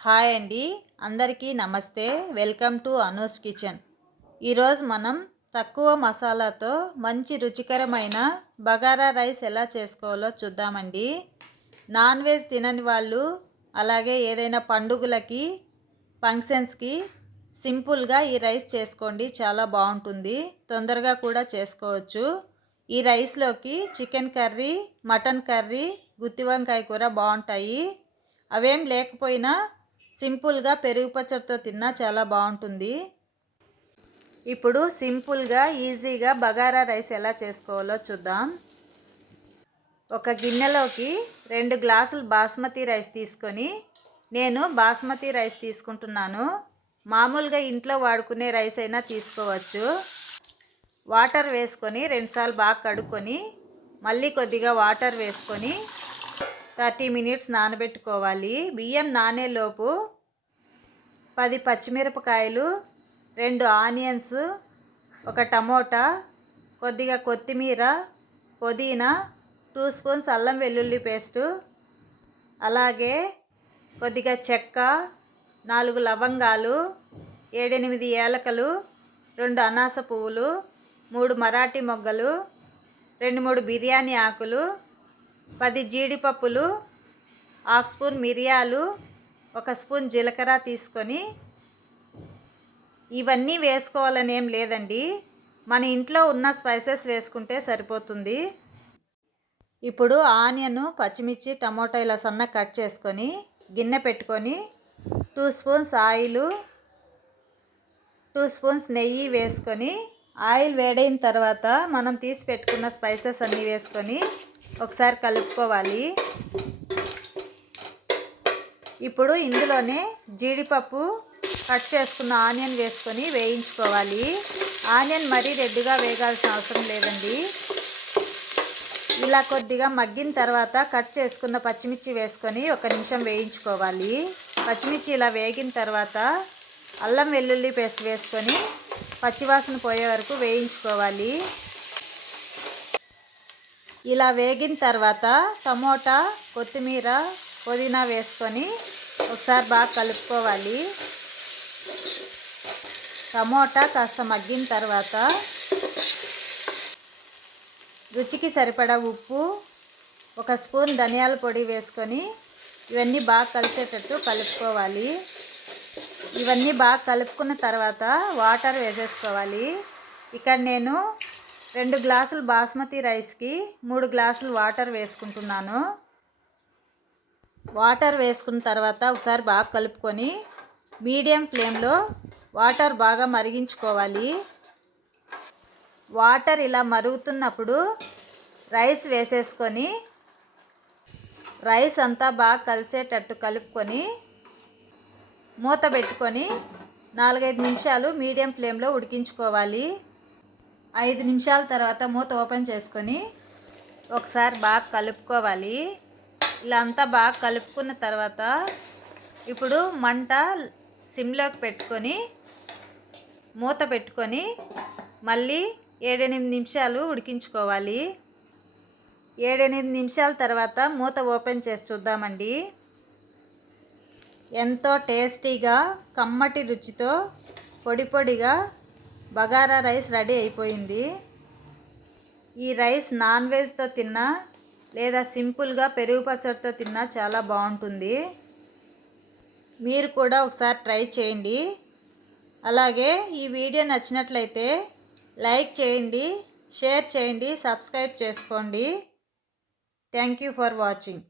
Hi అండి. అందరికీ నమస్తే. Welcome to Anu's kitchen. ఈరోజు మనం తక్కువ మసాలాతో మంచి రుచికరమైన బగారా రైస్ ఎలా చేసుకోవాలో చూద్దామండి. నాన్ వెజ్ తినని వాళ్ళు అలాగే ఏదైనా పండుగలకి ఫంక్షన్స్కి సింపుల్గా ఈ రైస్ చేసుకోండి. చాలా బాగుంటుంది. తొందరగా కూడా చేసుకోవచ్చు. ఈ రైస్లోకి చికెన్ కర్రీ మటన్ కర్రీ గుత్తి వంకాయ కూర బాగుంటాయి. అవేం లేకపోయినా సింపుల్గా పెరుగు పచ్చడితో తిన్నా చాలా బాగుంటుంది. ఇప్పుడు సింపుల్గా ఈజీగా బగారా రైస్ ఎలా చేసుకోవాలో చూద్దాం. ఒక గిన్నెలోకి రెండు గ్లాసులు బాస్మతి రైస్ తీసుకొని నేను బాస్మతి రైస్ తీసుకుంటున్నాను. మామూలుగా ఇంట్లో వాడుకునే రైస్ అయినా తీసుకోవచ్చు. వాటర్ వేసుకొని రెండుసార్లు బాగా కడుక్కొని మళ్ళీ కొద్దిగా వాటర్ వేసుకొని థర్టీ మినిట్స్ నానబెట్టుకోవాలి. బియ్యం నానేలోపు పది పచ్చిమిరపకాయలు రెండు ఆనియన్స్ ఒక టమోటా కొద్దిగా కొత్తిమీర పుదీనా టూ స్పూన్స్ అల్లం వెల్లుల్లి పేస్టు అలాగే కొద్దిగా చెక్క నాలుగు లవంగాలు ఏడెనిమిది ఏలకలు రెండు అనాస పువ్వులు మూడు మరాఠీ మొగ్గలు రెండు మూడు బిర్యానీ ఆకులు పది జీడిపప్పులు హాఫ్ స్పూన్ మిరియాలు ఒక స్పూన్ జీలకర్ర తీసుకొని ఇవన్నీ వేసుకోవాలని ఏం లేదండి. మన ఇంట్లో ఉన్న స్పైసెస్ వేసుకుంటే సరిపోతుంది. ఇప్పుడు ఆనియను పచ్చిమిర్చి టమోటా ఇలా సన్న కట్ చేసుకొని గిన్నె పెట్టుకొని two spoons oil two spoons నెయ్యి వేసుకొని ఆయిల్ వేడైన తర్వాత మనం తీసి పెట్టుకున్న స్పైసెస్ అన్నీ వేసుకొని ఒకసారి కలుపుకోవాలి. ఇప్పుడు ఇందులోనే జీడిపప్పు కట్ చేసుకున్న ఆనియన్ వేసుకొని వేయించుకోవాలి. ఆనియన్ మరీ రెడ్డిగా వేగాల్సిన అవసరం లేదండి. ఇలా కొద్దిగా మగ్గిన తర్వాత కట్ చేసుకున్న పచ్చిమిర్చి వేసుకొని ఒక నిమిషం వేయించుకోవాలి. పచ్చిమిర్చి ఇలా వేగిన తర్వాత అల్లం వెల్లుల్లి పేస్ట్ వేసుకొని పచ్చివాసన పోయే వరకు వేయించుకోవాలి. ఇలా వేగిన తర్వాత టమోటా కొత్తిమీర పుదీనా వేసుకొని ఒకసారి బాగా కలుపుకోవాలి. టమోటా కాస్త మగ్గిన తర్వాత రుచికి సరిపడా ఉప్పు ఒక స్పూన్ ధనియాల పొడి వేసుకొని ఇవన్నీ బాగా కలిసేటట్టు కలుపుకోవాలి. ఇవన్నీ బాగా కలుపుకున్న తర్వాత వాటర్ వేసేసుకోవాలి. ఇక్కడ నేను రెండు గ్లాసులు బాస్మతి రైస్కి మూడు గ్లాసులు వాటర్ వేసుకుంటున్నాను. వాటర్ వేసుకున్న తర్వాత ఒకసారి బాగా కలుపుకొని మీడియం ఫ్లేమ్లో వాటర్ బాగా మరిగించుకోవాలి. వాటర్ ఇలా మరుగుతున్నప్పుడు రైస్ వేసేసుకొని రైస్ అంతా బాగా కలిసేటట్టు కలుపుకొని మూత పెట్టుకొని నాలుగైదు నిమిషాలు మీడియం ఫ్లేమ్లో ఉడికించుకోవాలి. ఐదు నిమిషాల తర్వాత మూత ఓపెన్ చేసుకొని ఒకసారి బాగా కలుపుకోవాలి. ఇలా అంతా బాగా కలుపుకున్న తర్వాత ఇప్పుడు మంట సిమ్లోకి పెట్టుకొని మూత పెట్టుకొని మళ్ళీ ఏడెనిమిది నిమిషాలు ఉడికించుకోవాలి. ఏడెనిమిది నిమిషాల తర్వాత మూత ఓపెన్ చేసి చూద్దామండి. ఎంతో టేస్టీగా కమ్మటి రుచితో పొడి పొడిగా బగారా రైస్ రెడీ అయిపోయింది. ఈ రైస్ నాన్ వెజ్తో తిన్నా లేదా సింపుల్గా పెరుగు పచ్చడితో తిన్నా చాలా బాగుంటుంది. మీరు కూడా ఒకసారి ట్రై చేయండి. అలాగే ఈ వీడియో నచ్చినట్లయితే లైక్ చేయండి షేర్ చేయండి సబ్స్క్రైబ్ చేసుకోండి. Thank you for watching.